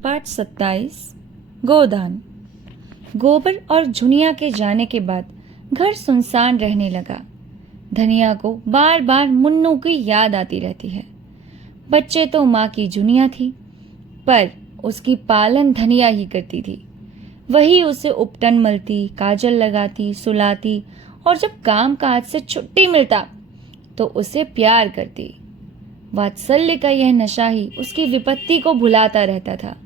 पाठ 27 गोदान। गोबर और झुनिया के जाने के बाद घर सुनसान रहने लगा। धनिया को बार बार मुन्नू की याद आती रहती है। बच्चे तो माँ की झुनिया थी, पर उसकी पालन धनिया ही करती थी। वही उसे उपटन मलती, काजल लगाती, सुलाती और जब काम काज से छुट्टी मिलता तो उसे प्यार करती। वात्सल्य का यह नशा ही उसकी विपत्ति को भुलाता रहता था।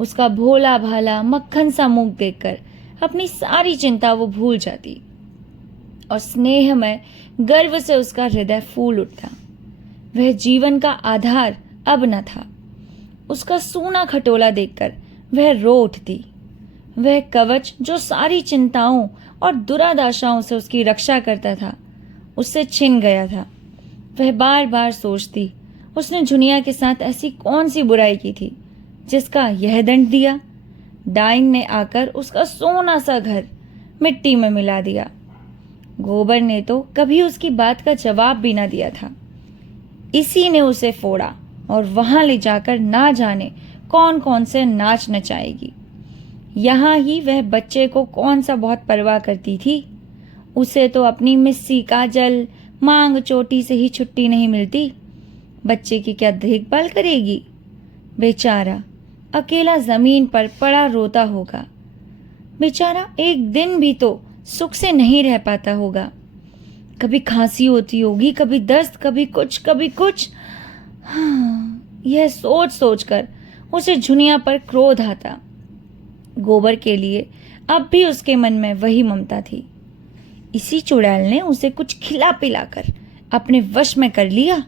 उसका भोला भाला मक्खन सा मुख देखकर अपनी सारी चिंता वो भूल जाती और स्नेह में गर्व से उसका हृदय फूल उठता। वह जीवन का आधार अब न था। उसका सूना खटोला देखकर वह रो उठती। वह कवच जो सारी चिंताओं और दुरादशाओं से उसकी रक्षा करता था, उससे छिन गया था। वह बार बार सोचती, उसने झुनिया के साथ ऐसी कौन सी बुराई की थी जिसका यह दंड दिया। डाइन ने आकर उसका सोना सा घर मिट्टी में मिला दिया। गोबर ने तो कभी उसकी बात का जवाब भी ना दिया था। इसी ने उसे फोड़ा और वहां ले जाकर ना जाने कौन कौन से नाच नचाएगी। यहाँ ही वह बच्चे को कौन सा बहुत परवाह करती थी। उसे तो अपनी मिस्सी काजल मांग चोटी से ही छुट्टी नहीं मिलती। बच्चे की क्या देखभाल करेगी। बेचारा अकेला जमीन पर पड़ा रोता होगा। बेचारा एक दिन भी तो सुख से नहीं रह पाता होगा। कभी खांसी होती होगी, कभी दस्त, कभी कुछ कभी कुछ। यह सोच सोच कर उसे झुनिया पर क्रोध आता। गोबर के लिए अब भी उसके मन में वही ममता थी। इसी चुड़ैल ने उसे कुछ खिला पिलाकर अपने वश में कर लिया।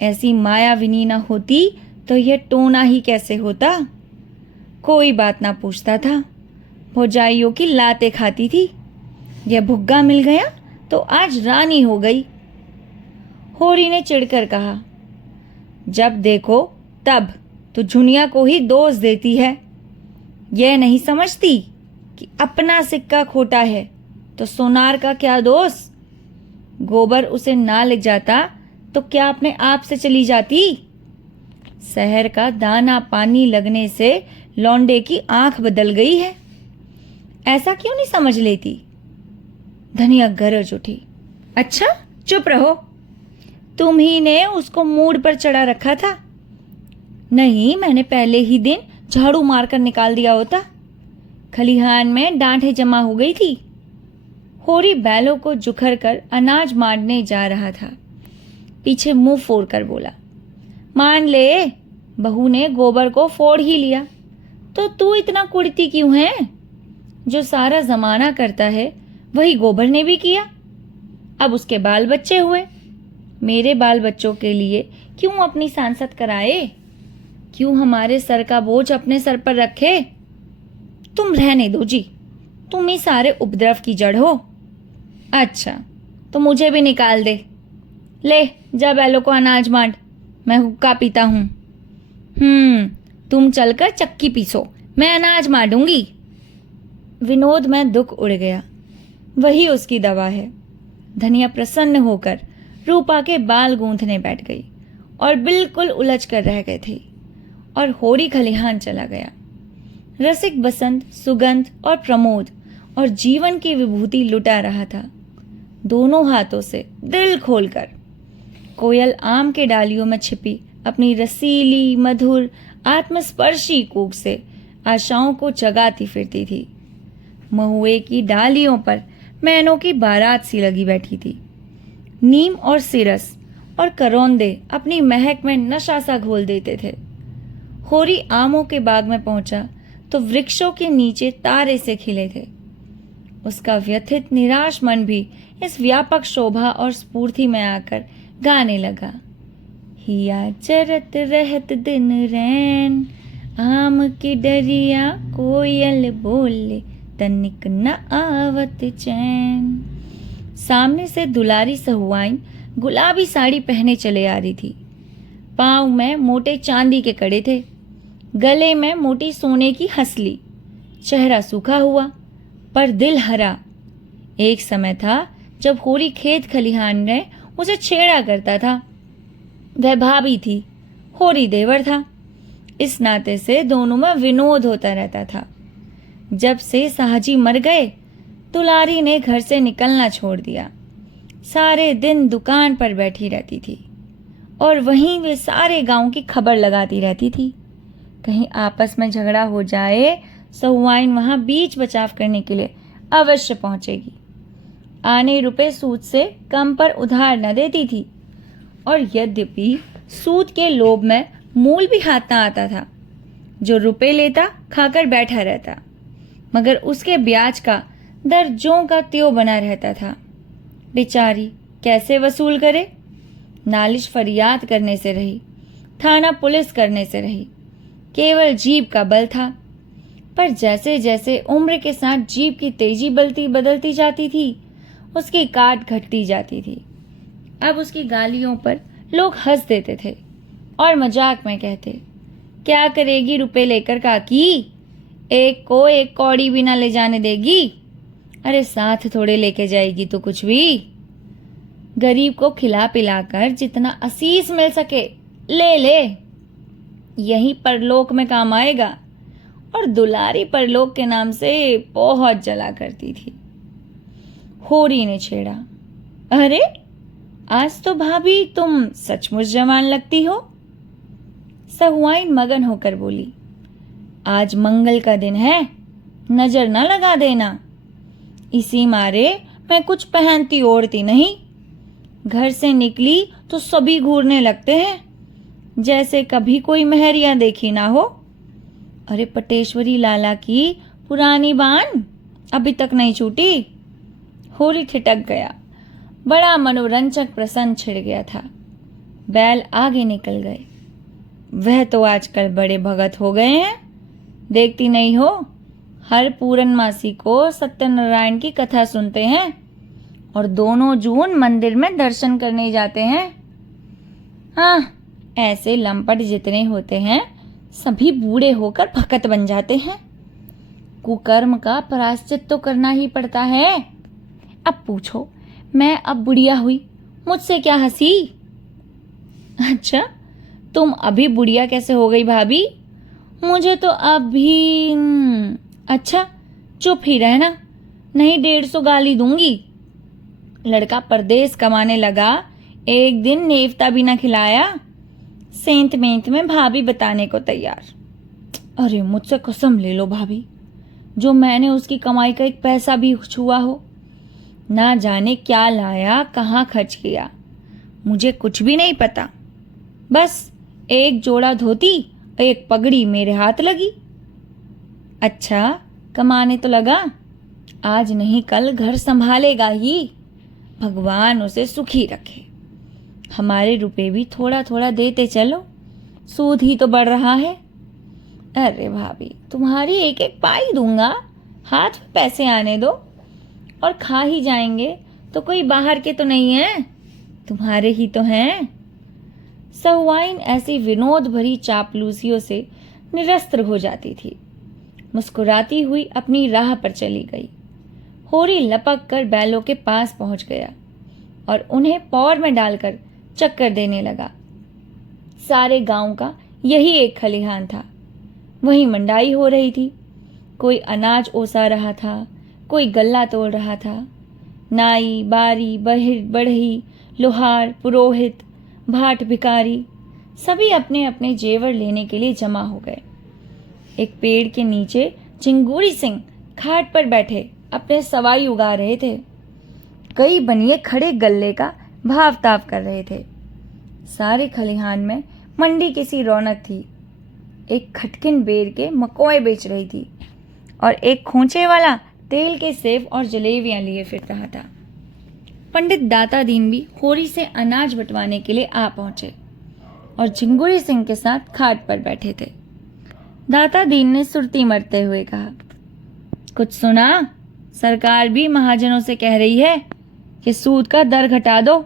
ऐसी मायाविनी ना होती तो यह टोना ही कैसे होता। कोई बात ना पूछता था, भौजाइयों की लातें खाती थी। यह भुग्गा मिल गया तो आज रानी हो गई। होरी ने चिढ़कर कहा, जब देखो तब तो झुनिया को ही दोष देती है। यह नहीं समझती कि अपना सिक्का खोटा है तो सोनार का क्या दोष। गोबर उसे ना ले जाता तो क्या अपने आप से चली जाती। शहर का दाना पानी लगने से लौंडे की आंख बदल गई है। ऐसा क्यों नहीं समझ लेती। धनिया गरज उठी, अच्छा चुप रहो। तुम ही ने उसको मूड पर चढ़ा रखा था। नहीं, मैंने पहले ही दिन झाड़ू मारकर निकाल दिया होता। खलिहान में डांठे जमा हो गई थी। होरी बैलों को जुखर कर अनाज मारने जा रहा था। पीछे मुंह फोड़ कर बोला, मान ले, बहू ने गोबर को फोड़ ही लिया तो तू इतना कुड़ती क्यों है। जो सारा जमाना करता है वही गोबर ने भी किया। अब उसके बाल बच्चे हुए। मेरे बाल बच्चों के लिए क्यों अपनी सांसत कराए। क्यों हमारे सर का बोझ अपने सर पर रखे। तुम रहने दो जी, तुम ही सारे उपद्रव की जड़ हो। अच्छा तो मुझे भी निकाल दे। ले जा बैलों को अनाज बांट, मैं हुक्का पीता हूँ। तुम चलकर चक्की पीसो, मैं अनाज मांडूंगी। विनोद में दुख उड़ गया। वही उसकी दवा है। धनिया प्रसन्न होकर रूपा के बाल गूंथने बैठ गई और बिल्कुल उलझ कर रह गए थे। और होरी खलिहान चला गया। रसिक बसंत सुगंध और प्रमोद और जीवन की विभूति लुटा रहा था, दोनों हाथों से दिल खोलकर। कोयल आम के डालियों में छिपी अपनी रसीली मधुर आत्मस्पर्शी कूक से आशाओं को जगाती फिरती थी। महुए की डालियों पर मैनों की बारात सी लगी बैठी थी। नीम और सिरस और करौंदे अपनी महक में नशा सा घोल देते थे। होरी आमों के बाग में पहुंचा तो वृक्षों के नीचे तारे से खिले थे। उसका व्यथित निराश मन भी इस व्यापक शोभा और स्फूर्ति में आकर गाने लगा। हिया चरत रहत दिन रैन, आम की डरिया कोयल बोले, तनिक न आवत चैन। सामने से दुलारी सहुआइन गुलाबी साड़ी पहने चले आ रही थी। पाँव में मोटे चांदी के कड़े थे, गले में मोटी सोने की हंसली। चेहरा सूखा हुआ पर दिल हरा। एक समय था जब होरी खेत खलिहान में उसे छेड़ा करता था। वह भाभी थी, होरी देवर था। इस नाते से दोनों में विनोद होता रहता था। जब से साहजी मर गए, दुलारी ने घर से निकलना छोड़ दिया। सारे दिन दुकान पर बैठी रहती थी और वहीं वे सारे गांव की खबर लगाती रहती थी। कहीं आपस में झगड़ा हो जाए, सहुआइन वहां बीच बचाव करने के लिए अवश्य पहुंचेगी। आने रुपए सूद से कम पर उधार न देती थी, और यद्यपि सूद के लोभ में मूल भी हाथ न आता था। जो रुपए लेता खाकर बैठा रहता, मगर उसके ब्याज का दर ज्यों का त्यों बना रहता था। बेचारी कैसे वसूल करे? नालिश फरियाद करने से रही, थाना पुलिस करने से रही। केवल जीभ का बल था, पर जैसे जैसे उम्र के साथ जीभ की तेजी बदलती जाती थी, उसकी काट घटती जाती थी। अब उसकी गालियों पर लोग हंस देते थे और मजाक में कहते, क्या करेगी रुपए लेकर काकी? एक को एक कौड़ी भी ना ले जाने देगी। अरे साथ थोड़े लेके जाएगी तो कुछ भी। गरीब को खिला पिलाकर जितना असीस मिल सके ले ले, यही परलोक में काम आएगा। और दुलारी परलोक के नाम से बहुत जला करती थी। होरी ने छेड़ा, अरे आज तो भाभी तुम सचमुच जवान लगती हो। सहुआइन मगन होकर बोली, आज मंगल का दिन है, नजर न लगा देना। इसी मारे मैं कुछ पहनती ओढ़ती नहीं। घर से निकली तो सभी घूरने लगते हैं, जैसे कभी कोई मेहरिया देखी ना हो। अरे पटेश्वरी लाला की पुरानी बान अभी तक नहीं छूटी। होरी ठिठक गया। बड़ा मनोरंजक प्रसंग छिड़ गया था। बैल आगे निकल गए। वह तो आजकल बड़े भगत हो गए हैं, देखती नहीं हो? हर पूरनमासी को सत्यनारायण की कथा सुनते हैं और दोनों जून मंदिर में दर्शन करने जाते हैं। हाँ, ऐसे लंपट जितने होते हैं सभी बूढ़े होकर भगत बन जाते हैं। कुकर्म का प्रायश्चित तो करना ही पड़ता है। अब पूछो, मैं अब बुढ़िया हुई, मुझसे क्या हंसी? अच्छा, तुम अभी बुढ़िया कैसे हो गई भाभी? मुझे तो अभी अच्छा, चुप ही रहना, नहीं 150 गाली दूंगी। लड़का परदेश कमाने लगा, एक दिन नेवता भी ना खिलाया। सेंत मेंत में भाभी बताने को तैयार। अरे मुझसे कसम ले लो भाभी, जो मैंने उसकी कमाई का एक पैसा भी छुआ हो। ना जाने क्या लाया, कहाँ खर्च किया, मुझे कुछ भी नहीं पता। बस एक जोड़ा धोती, एक पगड़ी मेरे हाथ लगी। अच्छा, कमाने तो लगा, आज नहीं कल घर संभालेगा ही। भगवान उसे सुखी रखे। हमारे रुपए भी थोड़ा थोड़ा देते चलो, सूद ही तो बढ़ रहा है। अरे भाभी, तुम्हारी एक एक पाई दूंगा, हाथ में पैसे आने दो, और खा ही जाएंगे तो कोई बाहर के तो नहीं है, तुम्हारे ही तो हैं। सहुआइन ऐसी विनोद भरी चापलूसियों से निरस्त्र हो जाती थी। मुस्कुराती हुई अपनी राह पर चली गई। होरी लपक कर बैलों के पास पहुंच गया और उन्हें पौर में डालकर चक्कर देने लगा। सारे गांव का यही एक खलिहान था। वहीं मंडाई हो रही थी। कोई अनाज ओसा रहा था, कोई गल्ला तोड़ रहा था। नाई, बारी, बढ़ई, लोहार, पुरोहित, भाट भिखारी सभी अपने अपने जेवर लेने के लिए जमा हो गए। एक पेड़ के नीचे चिंगूरी सिंह खाट पर बैठे अपने सवाई उगा रहे थे। कई बनिए खड़े गल्ले का भाव ताव कर रहे थे। सारे खलिहान में मंडी की सी रौनक थी। एक खटकिन बेर के मकोए बेच रही थी और एक खोंचे वाला तेल के सेव और जलेबियां लिए फिर रहा था। पंडित दाता दीन भी होरी से अनाज बंटवाने के लिए आ पहुंचे और झिंगुरी सिंह के साथ खाट पर बैठे थे। दाता दीन ने सुरती मरते हुए कहा, कुछ सुना? सरकार भी महाजनों से कह रही है कि सूद का दर घटा दो,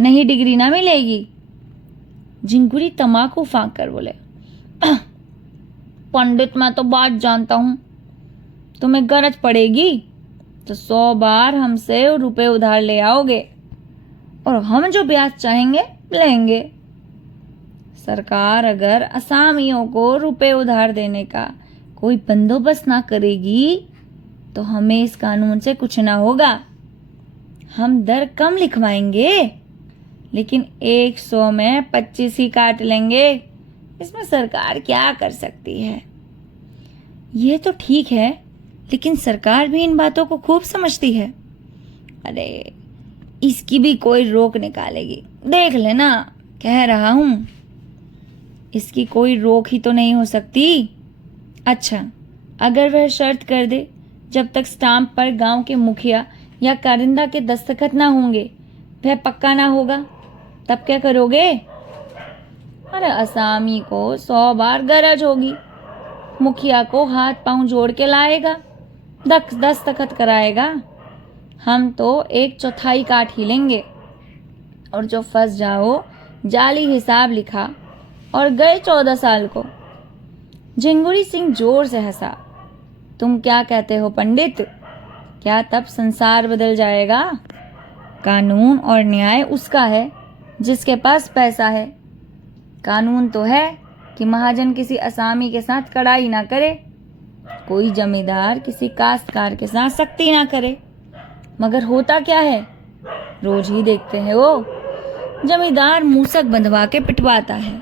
नहीं डिग्री ना मिलेगी। झिंगुरी तमाकू फांक कर बोले, पंडित मैं तो बात जानता हूं, तुम्हें गरज पड़ेगी तो 100 बार हमसे रुपए उधार ले आओगे और हम जो ब्याज चाहेंगे लेंगे। सरकार अगर असामियों को रुपए उधार देने का कोई बंदोबस्त ना करेगी तो हमें इस कानून से कुछ ना होगा। हम दर कम लिखवाएंगे, लेकिन 100 में 25 ही काट लेंगे। इसमें सरकार क्या कर सकती है? ये तो ठीक है, लेकिन सरकार भी इन बातों को खूब समझती है। अरे इसकी भी कोई रोक निकालेगी, देख लेना, कह रहा हूं। इसकी कोई रोक ही तो नहीं हो सकती। अच्छा, अगर वह शर्त कर दे जब तक स्टाम्प पर गांव के मुखिया या कारिंदा के दस्तखत ना होंगे वह पक्का ना होगा, तब क्या करोगे? अरे असामी को 100 बार गरज होगी, मुखिया को हाथ पांव जोड़ के लाएगा, दस्तखत कराएगा। हम तो 1/4 काट ही लेंगे, और जो फंस जाओ, जाली हिसाब लिखा और गए 14 साल को। झिंगुरी सिंह जोर से हंसा। तुम क्या कहते हो पंडित? क्या तब संसार बदल जाएगा? कानून और न्याय उसका है जिसके पास पैसा है। कानून तो है कि महाजन किसी असामी के साथ कड़ाई ना करे, कोई जमींदार किसी काश्तकार के साथ सख्ती ना करे। मगर होता क्या है? रोज ही देखते हैं वो, जमींदार मूसक बंधवा के पिटवाता है,